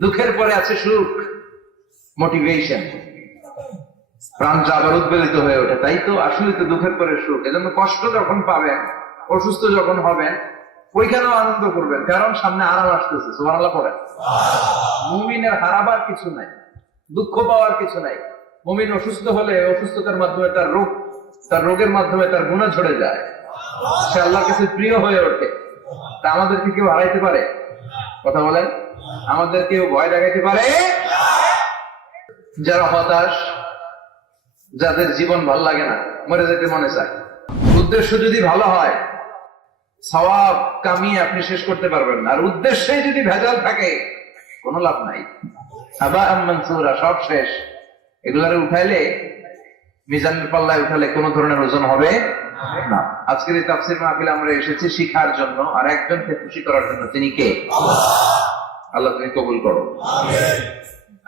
দুঃখের পরে আছে সুখ মোটিভেশন প্রাণটা আবার উদ্বেলিত হয়ে ওঠে, তাই তো? আসলে তো দুঃখের পরে সুখ। এজন্য কষ্ট যখন পাবেন, অসুস্থ যখন হবেন, ওইখানেও আনন্দ করবেন। কারণ সামনে আরাম আসতেছে, সুবহানাল্লাহ পড়েন। মুমিনের হারাবার কিছু নাই, দুঃখ পাওয়ার কিছু নাই। মুমিন অসুস্থ হলে অসুস্থতার মাধ্যমে তার রোগ, তার রোগের মাধ্যমে তার গুণা ঝরে যায়। সে আল্লাহর কাছে প্রিয় হয়ে ওঠে। তা আমাদেরকে কেউ হারাইতে পারে? কথা বলেন। আমাদের কেউ ভয় দেখাইতে পারে? যারা হতাশ, যাদের জীবন ভালো লাগে না, মরে যেতে মনে চায়। উদ্দেশ্য যদি ভালো হয়, সওয়াব, কামিয়ে আপনি শেষ করতে পারবেন আর উদ্দেশ্যে যদি ভেজাল থাকে, কোনো লাভ নাই। আবা মনসুরা সব শেষ। এগুলারে উঠাইলে, মিজানের পাল্লায় উঠালে কোন ধরনের ওজন হবে না। আজকের এই তাফসির আমরা এসেছি শিখার জন্য, আর একজনকে খুশি করার জন্য। তিনি কে? আল্লাহ তুমি কবুল করো।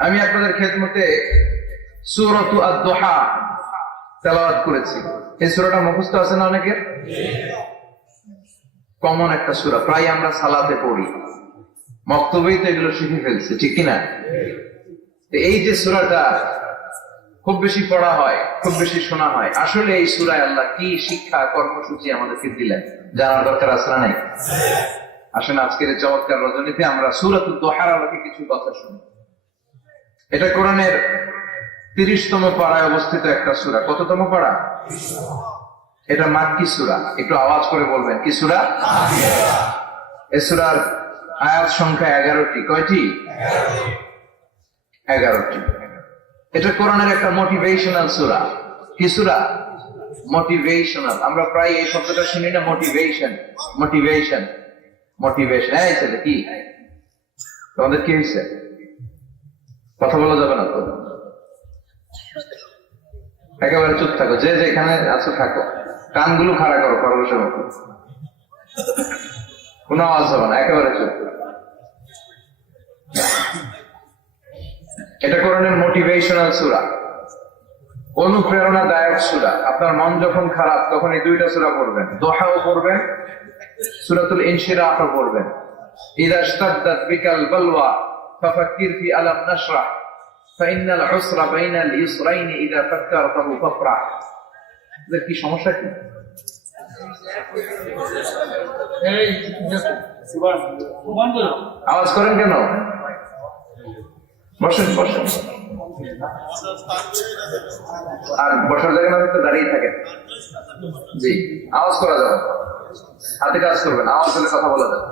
আমি আপনাদের খেদমতে সুরতু তেলাওয়াত করেছি। এই সূরাটা মুখস্থ আছে না অনেকের? কমন একটা সূরা, প্রায় আমরা সালাতে পড়ি। মক্তবেই তো এগুলো শিখে ফেলছে, ঠিক কি না তো এই যে সুরাটা খুব বেশি পড়া হয়, খুব বেশি শোনা হয়, আসলে এই সূরায় আল্লাহ কি শিক্ষা, কর্মসূচি আমাদেরকে দিলেন, জানার দরকার না নাই? আসেন, আজকের চমৎকার রজনীতে আমরা সুরাতুল দোহার আলোকে কিছু কথা শুনি। এটা কোরআনের তিরিশতম পাড়ায় অবস্থিত একটা সুরা। কততম পাড়া? এটা মাক্কি সুরা। একটু আওয়াজ করে বলবেন, কি সূরা? এই সূরার আয়াত সংখ্যা এগারোটি। কয়টি? এগারোটি। এটা কোরআনের একটা মোটিভেশনাল সুরা। কি সূরা? মোটিভেশনাল আমরা প্রায় এই শব্দটা শুনি না মোটিভেশন মোটিভেশন মোটিভেশন এই ছেলে, কি? তোমাদের কি হয়েছে? কথা বলা যাবে না তো? একেবারে চুপ থাকো, যে যেখানে আছো থাকো। কানগুলো খাড়া করো খরগোশের মতো। কোনো আওয়াজ হবে না, একেবারে চুপ। এটা কোরআনের মোটিভেশনাল সুরা। অনুপ্রেরণাদায়ক সুরা। আপনার মন যখন খারাপ, তখন এই দুইটা সুরা পড়বেন। দোহাও পড়বেন সুরাতুল ইনশিরাফও পড়বেন। ইদা ইশতাদ্দাত বিকাল বালওয়া ফাফাক্কির ফি আলাম নাশরাহ ফাইনাল উসরা বাইনাল ইসরাইনি ইদা ফাক্কারতাহু ফাফরাহ। এদের কি সমস্যা কি? আওয়াজ করেন কেন? বসেন বসেন। আর বসার জায়গা না দাঁড়িয়ে থাকেন। জি আওয়াজ করা যাবে। হাতে কাজ করবেন আওয়াজ হলে কথা বলা যাবে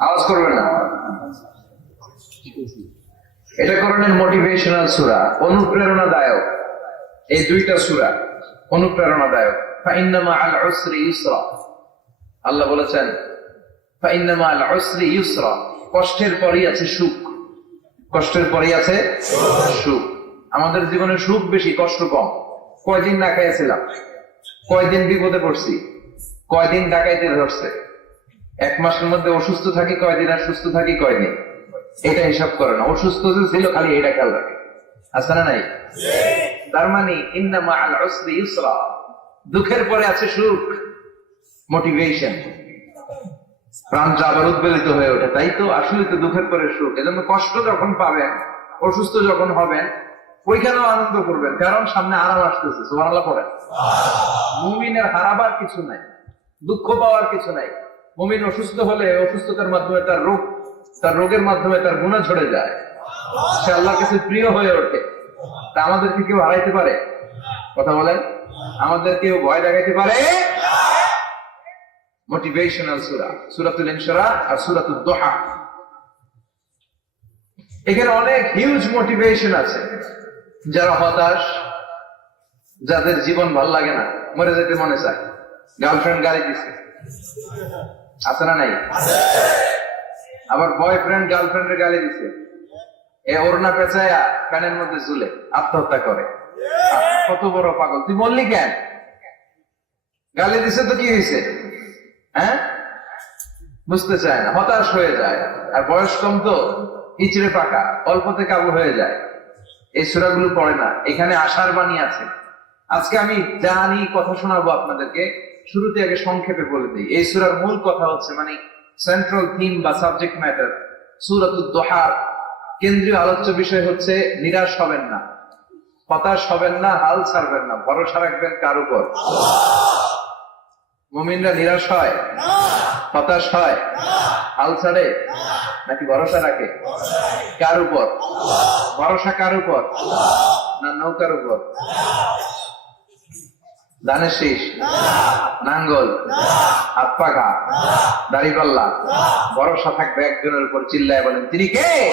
আওয়াজ করবে না? এটা করণের মোটিভেশনাল সুরা, অনুপ্রেরণাদায়ক। এই দুইটা সুরা। অনুপ্রেরণাদায়ক। ফাইন্নামা আল উসরি ইউসরা। আল্লাহ বলেছেন, ফাইন্নামা আল উসরি ইউসরা। কষ্টের পরই আছে সুখ। কষ্টের পরই আছে সুখ। আমাদের জীবনে সুখ বেশি, কষ্ট কম। কয়দিন না খাইছিলাম কয়দিন বিপদে পড়ছি। কয়দিন ডাকাইতে ধরছে। এক মাসের মধ্যে অসুস্থ থাকি কয়দিন আর সুস্থ থাকি কয়দিন। এটা হিসাব করে না। অসুস্থ যে ছিল, খালি এটা খেয়াল রাখে। আছে না নাই? তার মানে ইন্নামা আল উসরি ইউসরা। দুঃখের পরে আছে সুখ মোটিভেশন প্রাণটা আবার উদ্বেলিত হয়ে ওঠে, তাই তো? আসলে তো দুঃখের পরে সুখ। এজন্য কষ্ট যখন পাবেন, অসুস্থ যখন হবেন, ওইখানেও আনন্দ করবেন। কারণ সামনে আরাম আসতেছে, সুবহানাল্লাহ পড়েন। মুমিনের হারাবার কিছু নাই, দুঃখ পাওয়ার কিছু নাই। মুমিন অসুস্থ হলে অসুস্থতার মাধ্যমে তার রোগ, তার রোগের মাধ্যমে তার গুণা ঝরে যায়। সে আল্লাহর কাছে প্রিয় হয়ে ওঠে। তা আমাদেরকে কেউ হারাইতে পারে? কথা বলেন। আমাদের কেউ ভয় দেখাইতে পারে? মোটিভেশনাল সুরা সুরাতুল ইনশরা আর সুরাতুল দোহা এখানে অনেক হিউজ মোটিভেশন আছে। যারা হতাশ যাদের জীবন ভালো লাগে না মরে যেতে মনে চায়। গার্লফ্রেন্ড গালি দিছে। আছে না নাই? আবার বয়ফ্রেন্ড গার্লফ্রেন্ডের গালি দিছে। এ ওড়না পেঁচায়া মধ্যে ঝুলে আত্মহত্যা করে। কত বড় পাগল। তুই বললি কেন? গালি দিছে তো কি হয়েছে হ্যাঁ? বুঝতে চায় না হতাশ হয়ে যায়। আর বয়স কম তো ইচড়ে পাকা অল্পতে কাবু হয়ে যায়। এই সুরাগুলো পড়ে না এখানে আশার বাণী আছে। আজকে আমি জানি কথা শোনাবো আপনাদেরকে। শুরুতে আগে সংক্ষেপে বলে দিই। এই সুরার মূল কথা হচ্ছে মানে সেন্ট্রাল থিম বা সাবজেক্ট ম্যাটার সুরাতুদ দোহার কেন্দ্রীয় আলোচ্য বিষয় হচ্ছে, নিরাশ হবেন না। হতাশ হবেন না, হাল ছাড়বেন না। ভরসা রাখবেন কার উপর? মুমিনরা নিরাশ হয়? হতাশ হয়? হাল ছাড়ে? নাকি ভরসা রাখে? কার উপর? ভরসা কার উপর? না নৌকার উপর? ধানের শীষ? নাঙ্গল? হাত পাখা? দাড়িপাল্লা ভরসা থাকবে একজনের উপর। চিল্লায় বলেন, তিনি কে?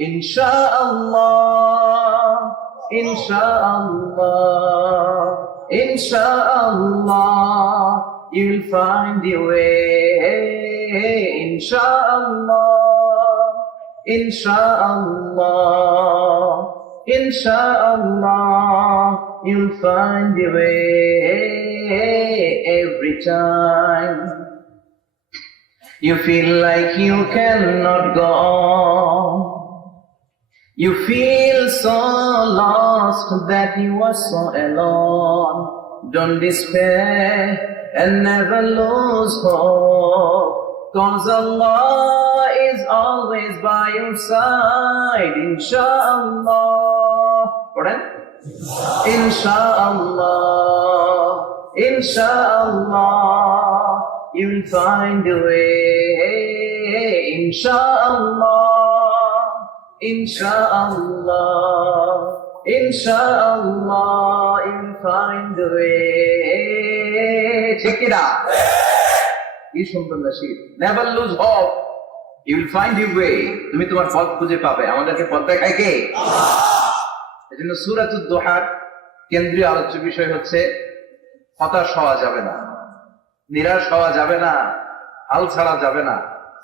Insha'Allah. Insha'Allah, Insha'Allah, you'll find your way. Insha'Allah, Insha'Allah, Insha'Allah, you'll find your way every time. You feel like you cannot go on. You feel so lost that you are so alone. Don't despair and never lose hope. Cause Allah is always by your side, inshaAllah. Pardon? InshaAllah. InshaAllah. You'll find a way, inshaAllah. Insha'Allah, Insha'Allah, you'll find the way. Check it out. কি সুন্দর Nasir. Never lose hope you will find you way তুমি তোমার পথ খুঁজে পাবে। আমাদেরকে পথ দেখায় কে? এজন্য সূরাতুদ দোহার কেন্দ্রীয় আলোচ্য বিষয় হচ্ছে হতাশ হওয়া যাবে না নিরাশ হওয়া যাবে না হাল ছাড়া যাবে না।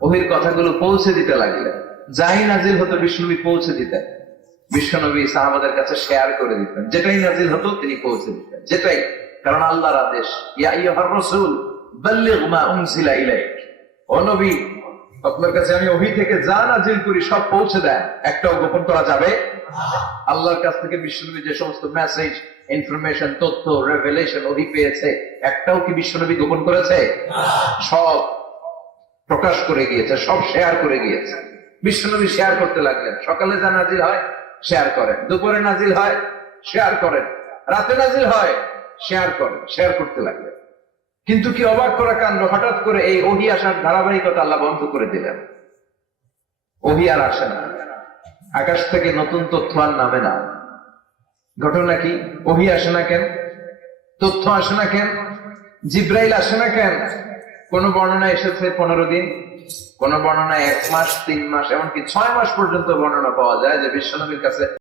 ওহির কথাগুলো পৌঁছে দিতে লাগলেন যাই নাজিল হতো বিষ্ণুবী পৌঁছে দিতেন। বিশ্বনবী সাহাবাদের কাছে শেয়ার করে দিতেন, যেটাই নাজিল হতো তিনি পৌঁছে দিতেন, যেটাই। কারণ আল্লাহর আদেশ, ইয়া রাসূল মা উনজিলা ইলাইক। ও নবী, আপনার কাছে আমি ওহি থেকে যা নাজিল করি সব পৌঁছে দেন, একটাও গোপন করা যাবে? আল্লাহর কাছ থেকে বিশ্বনবী যে সমস্ত মেসেজ ইনফরমেশন তথ্য রেভেলেশন ওহি পেয়েছে, একটাও কি বিশ্বনবী গোপন করেছে? সব। প্রকাশ করে গিয়েছে, সব শেয়ার করে গিয়েছে। বিশ্বনবী শেয়ার করতে লাগলেন। সকালে যা নাজিল হয় শেয়ার করেন। দুপুরে নাজিল হয় শেয়ার করেন। রাতে নাজিল হয় শেয়ার করেন শেয়ার করতে লাগলেন। কিন্তু কি অবাক করা কাণ্ড? হঠাৎ করে এই ওহি আসার ধারাবাহিকতা আল্লাহ বন্ধ করে দিলেন। ওহি আর আসে না। আকাশ থেকে নতুন তথ্য আর নামে না। ঘটনা কি? ওহি আসে না কেন? তথ্য আসে না কেন? জিব্রাইল আসে না কেন? কোন বর্ণনা এসেছে পনেরো দিন? কোনো বর্ণনা এক মাস, তিন মাস, এমনকি ছয় মাস পর্যন্ত বর্ণনা পাওয়া যায় যে বিশ্বনবীর কাছে